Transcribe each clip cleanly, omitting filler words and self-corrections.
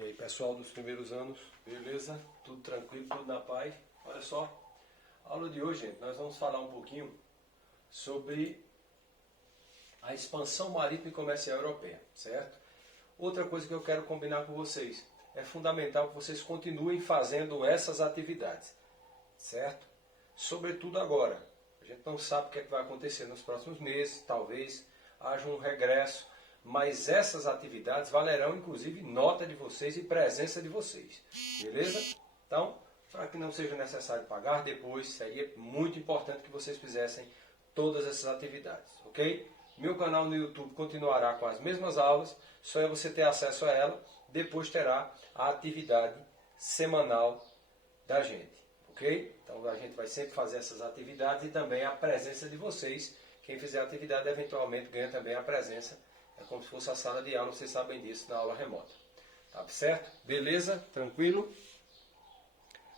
E aí, pessoal dos primeiros anos, beleza? Tudo tranquilo, tudo na paz? Olha só, a aula de hoje, gente, nós vamos falar um pouquinho sobre a expansão marítima e comercial europeia, certo? Outra coisa que eu quero combinar com vocês, é fundamental que vocês continuem fazendo essas atividades, certo? Sobretudo agora, a gente não sabe o que é que vai acontecer nos próximos meses, talvez haja um regresso, mas essas atividades valerão inclusive nota de vocês e presença de vocês, beleza? Então, para que não seja necessário pagar depois, seria muito importante que vocês fizessem todas essas atividades, ok? Meu canal no YouTube continuará com as mesmas aulas, só é você ter acesso a ela, depois terá a atividade semanal da gente, ok? Então a gente vai sempre fazer essas atividades e também a presença de vocês. Quem fizer a atividade eventualmente ganha também a presença. É como se fosse a sala de aula, vocês sabem disso, na aula remota. Tá certo? Beleza? Tranquilo?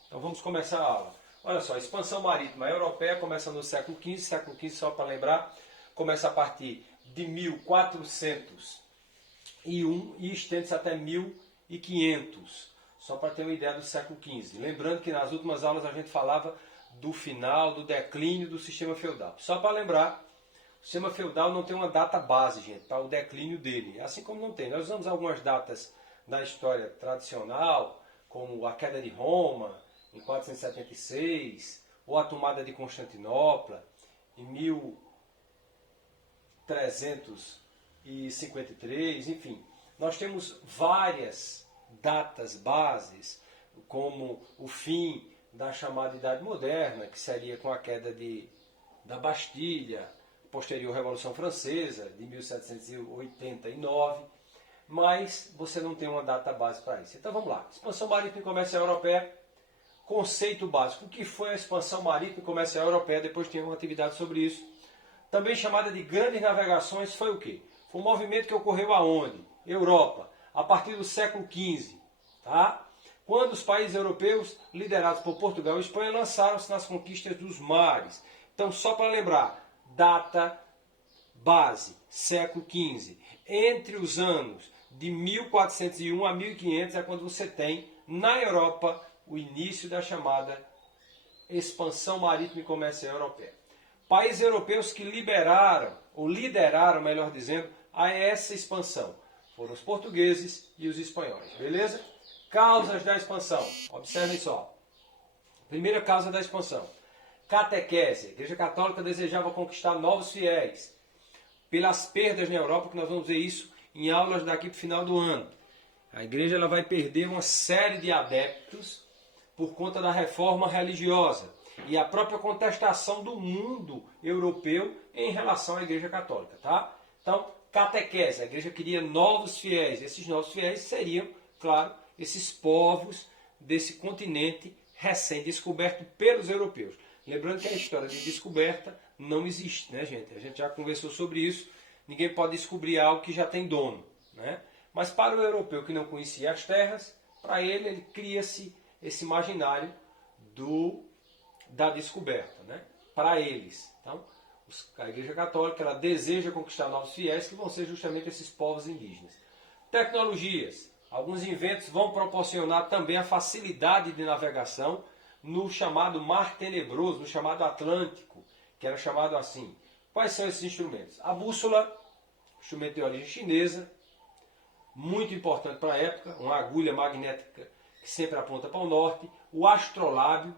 Então vamos começar a aula. Olha só, a expansão marítima europeia começa no século XV. Século XV, só para lembrar, começa a partir de 1401 e estende-se até 1500. Só para ter uma ideia do século XV. Lembrando que nas últimas aulas a gente falava do final, do declínio do sistema feudal. Só para lembrar, o sistema feudal não tem uma data base, gente, para o declínio dele. Assim como não tem. Nós usamos algumas datas da história tradicional, como a queda de Roma, em 476, ou a tomada de Constantinopla, em 1353, enfim. Nós temos várias datas bases, como o fim da chamada Idade Moderna, que seria com a queda da Bastilha, posterior Revolução Francesa, de 1789, mas você não tem uma data base para isso. Então vamos lá. Expansão marítima e comercial europeia, conceito básico. O que foi a expansão marítima e comercial europeia? Depois tinha uma atividade sobre isso. Também chamada de grandes navegações, foi o quê? Foi um movimento que ocorreu aonde? Europa, a partir do século XV, tá? Quando os países europeus, liderados por Portugal e Espanha, lançaram-se nas conquistas dos mares. Então, só para lembrar, data base, século XV. Entre os anos de 1401 a 1500 é quando você tem, na Europa, o início da chamada expansão marítima e comercial europeia. Países europeus que lideraram, melhor dizendo, a essa expansão foram os portugueses e os espanhóis, beleza? Causas da expansão, observem só. Primeira causa da expansão, catequese. A Igreja Católica desejava conquistar novos fiéis. Pelas perdas na Europa, que nós vamos ver isso em aulas daqui para o final do ano. A Igreja ela vai perder uma série de adeptos por conta da reforma religiosa e a própria contestação do mundo europeu em relação à Igreja Católica, tá? Então, catequese, a Igreja queria novos fiéis. Esses novos fiéis seriam, claro, esses povos desse continente recém-descoberto pelos europeus. Lembrando que a história de descoberta não existe, né, gente? A gente já conversou sobre isso. Ninguém pode descobrir algo que já tem dono, né? Mas para o europeu que não conhecia as terras, para ele cria-se esse imaginário da descoberta, né? Para eles. Então, a Igreja Católica ela deseja conquistar novos fiéis, que vão ser justamente esses povos indígenas. Tecnologias. Alguns inventos vão proporcionar também a facilidade de navegação no chamado Mar Tenebroso, no chamado Atlântico, que era chamado assim. Quais são esses instrumentos? A bússola, instrumento de origem chinesa, muito importante para a época, uma agulha magnética que sempre aponta para o norte. O astrolábio,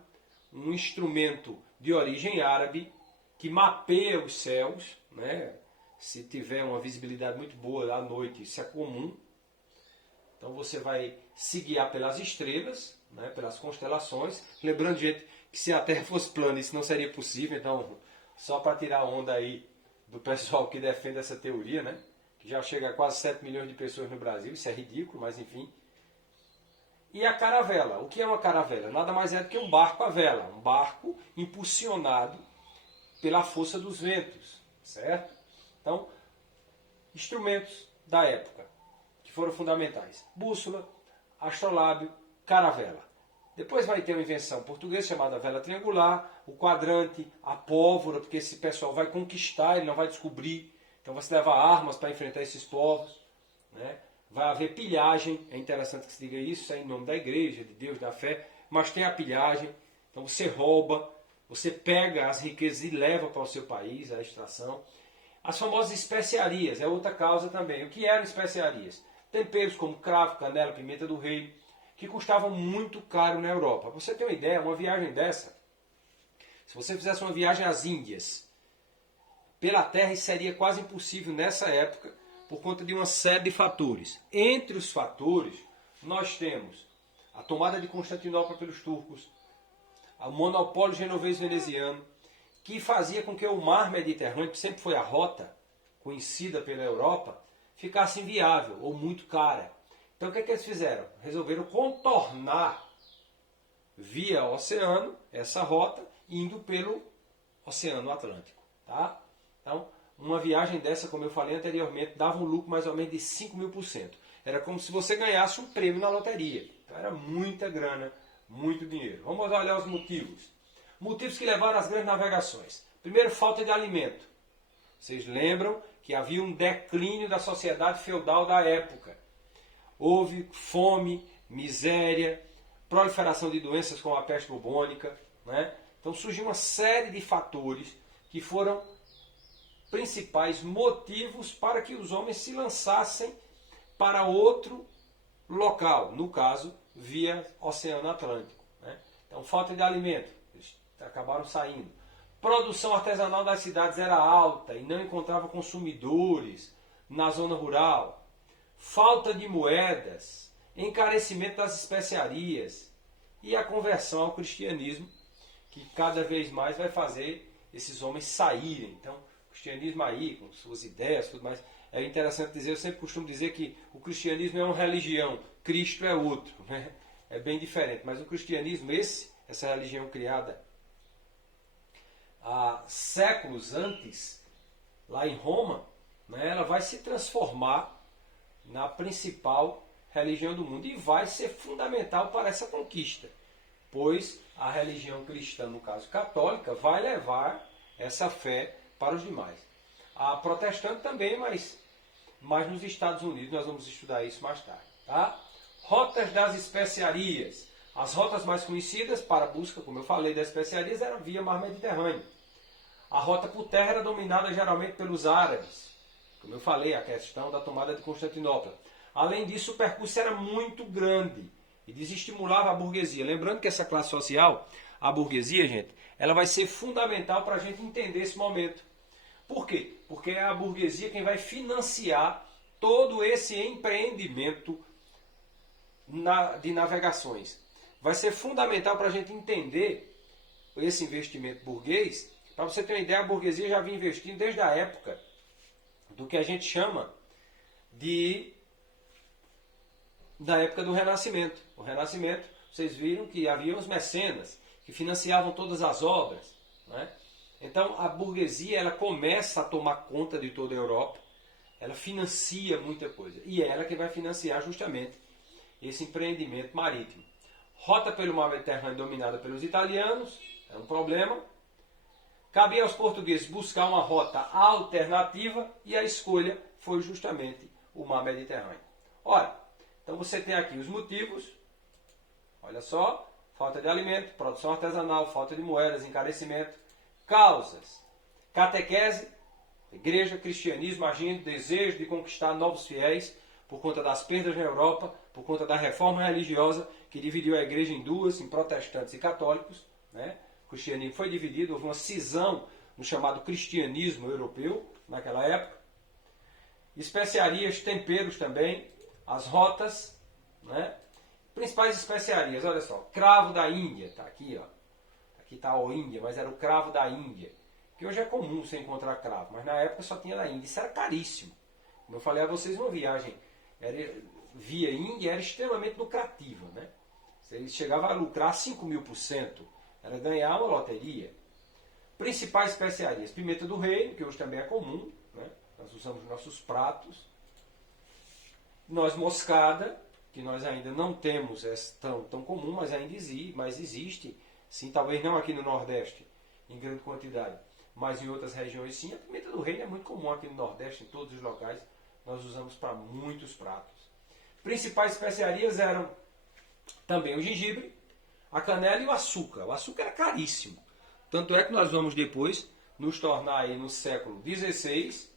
um instrumento de origem árabe, que mapeia os céus, né? Se tiver uma visibilidade muito boa à noite, isso é comum. Então você vai se guiar pelas estrelas, né, pelas constelações. Lembrando, gente, que se a Terra fosse plana isso não seria possível. Então, só para tirar a onda aí do pessoal que defende essa teoria, né, que já chega a quase 7 milhões de pessoas no Brasil, isso é ridículo, mas enfim. E a caravela. O que é uma caravela? Nada mais é do que um barco à vela. Um barco impulsionado pela força dos ventos, certo? Então, instrumentos da época que foram fundamentais. Bússola, astrolábio, caravela. Depois vai ter uma invenção portuguesa chamada vela triangular, o quadrante, a pólvora, porque esse pessoal vai conquistar, ele não vai descobrir. Então você leva armas para enfrentar esses povos, né? vai haver pilhagem, é interessante que se diga isso é em nome da igreja, de Deus, da fé, mas tem a pilhagem, então você rouba, você pega as riquezas e leva para o seu país, a extração. As famosas especiarias, é outra causa também. O que eram especiarias? Temperos como cravo, canela, pimenta do rei, que custavam muito caro na Europa. Para você ter uma ideia, uma viagem dessa, se você fizesse uma viagem às Índias, pela terra, isso seria quase impossível nessa época, por conta de uma série de fatores. Entre os fatores, nós temos a tomada de Constantinopla pelos turcos, o monopólio genovês-veneziano, que fazia com que o mar Mediterrâneo, que sempre foi a rota conhecida pela Europa, ficasse inviável ou muito cara. Então o que eles fizeram? Resolveram contornar via oceano essa rota, indo pelo Oceano Atlântico. Tá? Então, uma viagem dessa, como eu falei anteriormente, dava um lucro mais ou menos de 5.000%. Era como se você ganhasse um prêmio na loteria. Então era muita grana, muito dinheiro. Vamos olhar os motivos. Motivos que levaram às grandes navegações. Primeiro, falta de alimento. Vocês lembram que havia um declínio da sociedade feudal da época. Houve fome, miséria, proliferação de doenças como a peste bubônica. Né? Então surgiu uma série de fatores que foram principais motivos para que os homens se lançassem para outro local, no caso, via Oceano Atlântico. Né? Então, falta de alimento, eles acabaram saindo. Produção artesanal das cidades era alta e não encontrava consumidores na zona rural. Falta de moedas, encarecimento das especiarias e a conversão ao cristianismo, que cada vez mais vai fazer esses homens saírem. Então, o cristianismo aí, com suas ideias, tudo mais. É interessante dizer, eu sempre costumo dizer que o cristianismo é uma religião, Cristo é outro. Né? É bem diferente. Mas o cristianismo, essa religião criada há séculos antes, lá em Roma, né, ela vai se transformar na principal religião do mundo e vai ser fundamental para essa conquista, pois a religião cristã, no caso católica, vai levar essa fé para os demais. A protestante também, mas nos Estados Unidos, nós vamos estudar isso mais tarde. Tá? Rotas das especiarias. As rotas mais conhecidas para a busca, como eu falei, das especiarias eram via mar Mediterrâneo. A rota por terra era dominada geralmente pelos árabes. Como eu falei, a questão da tomada de Constantinopla. Além disso, o percurso era muito grande e desestimulava a burguesia. Lembrando que essa classe social, a burguesia, gente, ela vai ser fundamental para a gente entender esse momento. Por quê? Porque é a burguesia quem vai financiar todo esse empreendimento de navegações. Vai ser fundamental para a gente entender esse investimento burguês. Para você ter uma ideia, a burguesia já vinha investindo desde a época do que a gente chama da época do Renascimento. O Renascimento, vocês viram que havia os mecenas que financiavam todas as obras. Né? Então a burguesia ela começa a tomar conta de toda a Europa, ela financia muita coisa. E é ela que vai financiar justamente esse empreendimento marítimo. Rota pelo mar Mediterrâneo dominada pelos italianos, é um problema. Cabia aos portugueses buscar uma rota alternativa e a escolha foi justamente o mar Mediterrâneo. Ora, então você tem aqui os motivos, olha só, falta de alimento, produção artesanal, falta de moedas, encarecimento, causas, catequese, igreja, cristianismo agindo, desejo de conquistar novos fiéis por conta das perdas na Europa, por conta da reforma religiosa que dividiu a igreja em duas, em protestantes e católicos, né? O cristianismo foi dividido, houve uma cisão no chamado cristianismo europeu, naquela época. Especiarias, temperos também, as rotas, né? Principais especiarias, olha só, cravo da Índia, está aqui, ó. Aqui está a Índia, mas era o cravo da Índia, que hoje é comum você encontrar cravo, mas na época só tinha da Índia, isso era caríssimo. Como eu falei a vocês, uma viagem via Índia era extremamente lucrativa, né? Você chegava a lucrar 5.000%, era ganhar uma loteria. Principais especiarias, pimenta do reino, que hoje também é comum, né? Nós usamos nos nossos pratos. Noz moscada, que nós ainda não temos tão comum, mas ainda existe. Sim, talvez não aqui no Nordeste, em grande quantidade, mas em outras regiões sim. A pimenta do reino é muito comum aqui no Nordeste, em todos os locais. Nós usamos para muitos pratos. Principais especiarias eram também o gengibre, a canela e o açúcar. O açúcar era caríssimo. Tanto é que nós vamos depois nos tornar aí no século XVI,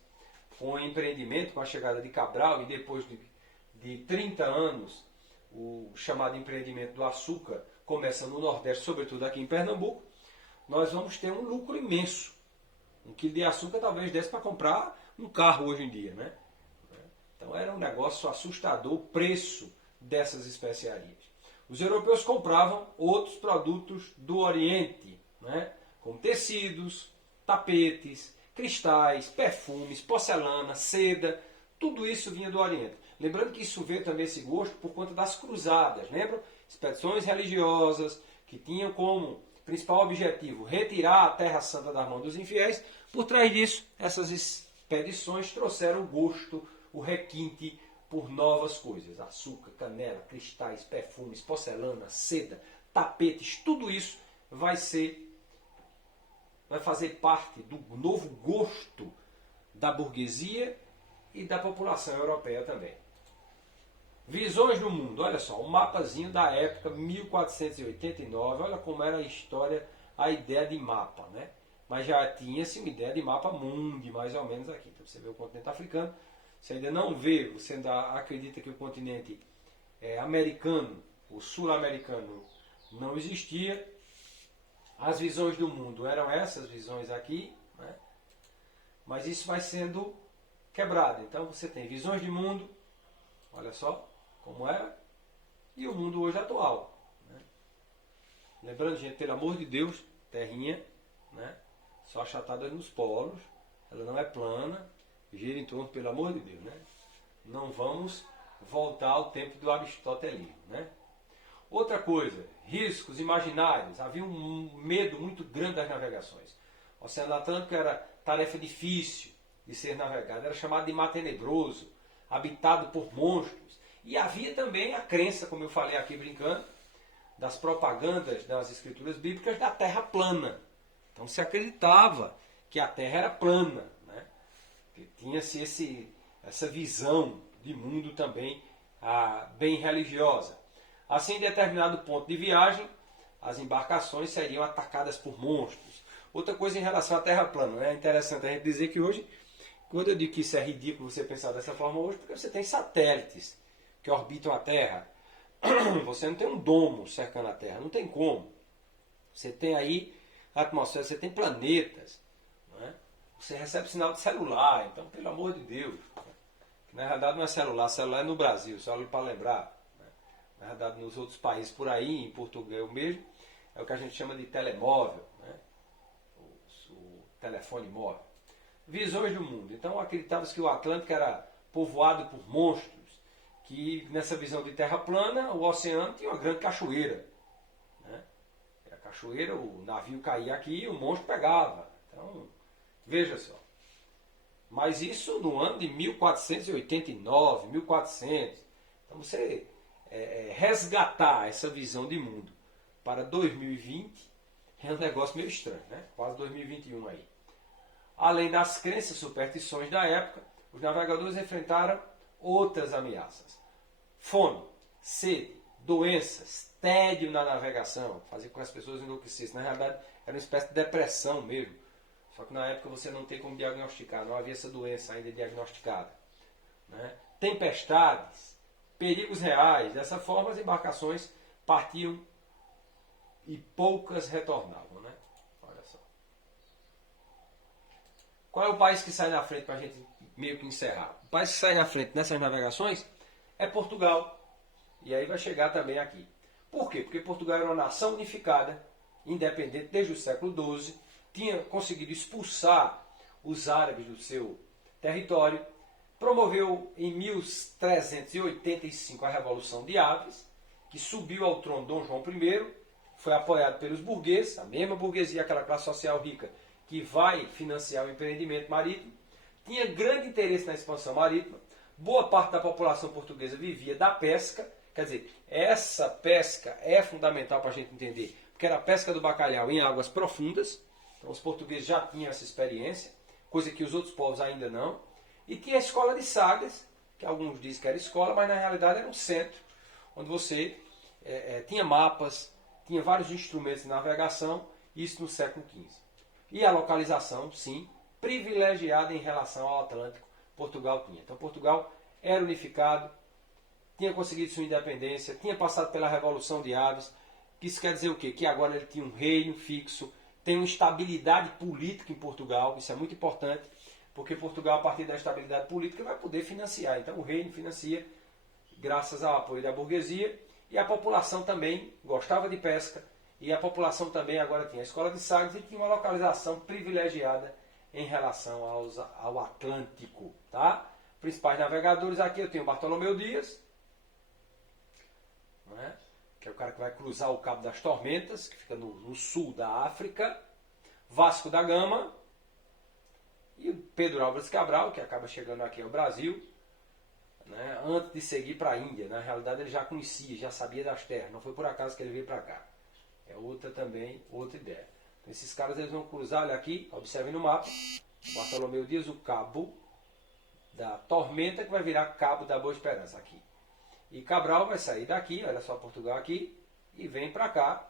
com o empreendimento, com a chegada de Cabral, e depois de 30 anos, o chamado empreendimento do açúcar começa no Nordeste, sobretudo aqui em Pernambuco, nós vamos ter um lucro imenso. Um quilo de açúcar talvez desse para comprar um carro hoje em dia, né? Então era um negócio assustador o preço dessas especiarias. Os europeus compravam outros produtos do Oriente, né? Como tecidos, tapetes, cristais, perfumes, porcelana, seda, tudo isso vinha do Oriente. Lembrando que isso veio também esse gosto por conta das cruzadas, lembram? Expedições religiosas que tinham como principal objetivo retirar a Terra Santa das mãos dos infiéis. Por trás disso, essas expedições trouxeram o gosto, o requinte por novas coisas. Açúcar, canela, cristais, perfumes, porcelana, seda, tapetes, tudo isso vai fazer parte do novo gosto da burguesia e da população europeia também. Visões do mundo, olha só, um mapazinho da época 1489, olha como era a história, a ideia de mapa, né? Mas já tinha-se uma ideia de mapa mundi, mais ou menos aqui. Então você vê o continente africano, você ainda não vê, você ainda acredita que o continente americano, o sul-americano, não existia. As visões do mundo eram essas visões aqui, né? Mas isso vai sendo quebrado. Então você tem visões de mundo, olha só como era, e o mundo hoje atual, né? Lembrando, gente, pelo amor de Deus, terrinha, né? Só achatada nos polos, ela não é plana, gira em torno, pelo amor de Deus, né? Não vamos voltar ao tempo do aristotelismo, né? Outra coisa, riscos imaginários. Havia um medo muito grande das navegações. O Oceano Atlântico era tarefa difícil de ser navegado, era chamado de mar tenebroso, habitado por monstros. E havia também a crença, como eu falei aqui brincando, das propagandas das escrituras bíblicas da terra plana. Então se acreditava que a terra era plana, né? Tinha-se essa visão de mundo também bem religiosa. Assim, em determinado ponto de viagem, as embarcações seriam atacadas por monstros. Outra coisa em relação à terra plana, né? É interessante a gente dizer que hoje, quando eu digo que isso é ridículo você pensar dessa forma hoje, porque você tem satélites que orbitam a Terra. Você não tem um domo cercando a Terra, não tem como. Você tem aí a atmosfera, você tem planetas, não é? Você recebe sinal de celular, então, pelo amor de Deus. Na realidade não é celular é no Brasil, só para lembrar. Né? Na realidade nos outros países por aí, em Portugal mesmo, é o que a gente chama de telemóvel, né? O telefone móvel. Visões do mundo. Então acreditava-se que o Atlântico era povoado por monstros, que nessa visão de terra plana, o oceano tinha uma grande cachoeira. Né? A cachoeira, o navio caía aqui e o monstro pegava. Então, veja só. Mas isso no ano de 1489, 1400. Então você resgatar essa visão de mundo para 2020 é um negócio meio estranho, né? Quase 2021 aí. Além das crenças e superstições da época, os navegadores enfrentaram outras ameaças. Fome, sede, doenças, tédio na navegação, fazia com que as pessoas enlouquecessem. Na realidade, era uma espécie de depressão mesmo. Só que na época você não tem como diagnosticar, não havia essa doença ainda diagnosticada. Né? Tempestades, perigos reais. Dessa forma, as embarcações partiam e poucas retornavam. Né? Olha só. Qual é o país que sai na frente para a gente meio que encerrar? O país que sai na frente nessas navegações é Portugal. E aí vai chegar também aqui. Por quê? Porque Portugal era uma nação unificada, independente desde o século XII, tinha conseguido expulsar os árabes do seu território, promoveu em 1385 a Revolução de Aves, que subiu ao trono Dom João I, foi apoiado pelos burgueses, a mesma burguesia, aquela classe social rica que vai financiar o empreendimento marítimo, tinha grande interesse na expansão marítima, boa parte da população portuguesa vivia da pesca, quer dizer, essa pesca é fundamental para a gente entender, porque era a pesca do bacalhau em águas profundas, então os portugueses já tinham essa experiência, coisa que os outros povos ainda não, e tinha a escola de Sagres, que alguns dizem que era escola, mas na realidade era um centro, onde você tinha mapas, tinha vários instrumentos de navegação, isso no século XV. E a localização, sim, privilegiada em relação ao Atlântico, Portugal tinha. Então Portugal era unificado, tinha conseguido sua independência, tinha passado pela Revolução de Aves. Isso quer dizer o quê? Que agora ele tinha um reino fixo, tem uma estabilidade política em Portugal, isso é muito importante, porque Portugal, a partir da estabilidade política, vai poder financiar. Então o reino financia, graças ao apoio da burguesia, e a população também gostava de pesca, e a população também agora tinha a escola de Sagres e tinha uma localização privilegiada em relação ao Atlântico. Tá? Principais navegadores aqui eu tenho Bartolomeu Dias, né? Que é o cara que vai cruzar o Cabo das Tormentas, que fica no sul da África, Vasco da Gama, e o Pedro Álvares Cabral, que acaba chegando aqui ao Brasil, né, antes de seguir para a Índia. Na realidade ele já conhecia, já sabia das terras, não foi por acaso que ele veio para cá. É outra ideia. Então, esses caras eles vão cruzar, olha aqui, observem no mapa, o Bartolomeu Dias, o Cabo da Tormenta, que vai virar Cabo da Boa Esperança aqui. E Cabral vai sair daqui, olha só Portugal aqui, e vem para cá,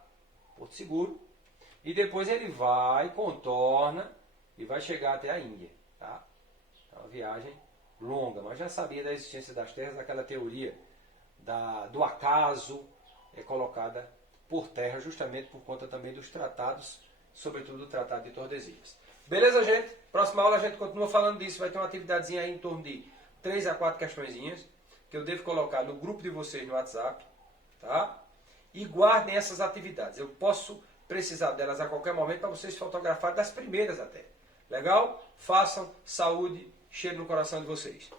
Porto Seguro, e depois ele vai, contorna e vai chegar até a Índia. Tá? É uma viagem longa, mas já sabia da existência das terras, daquela teoria do acaso colocada por terra, justamente por conta também dos tratados, sobretudo do Tratado de Tordesilhas. Beleza, gente? Próxima aula a gente continua falando disso, vai ter uma atividadezinha aí em torno de 3 a 4 questõezinhas, que eu devo colocar no grupo de vocês no WhatsApp, tá? E guardem essas atividades. Eu posso precisar delas a qualquer momento para vocês fotografarem das primeiras até. Legal? Façam, saúde, cheiro no coração de vocês.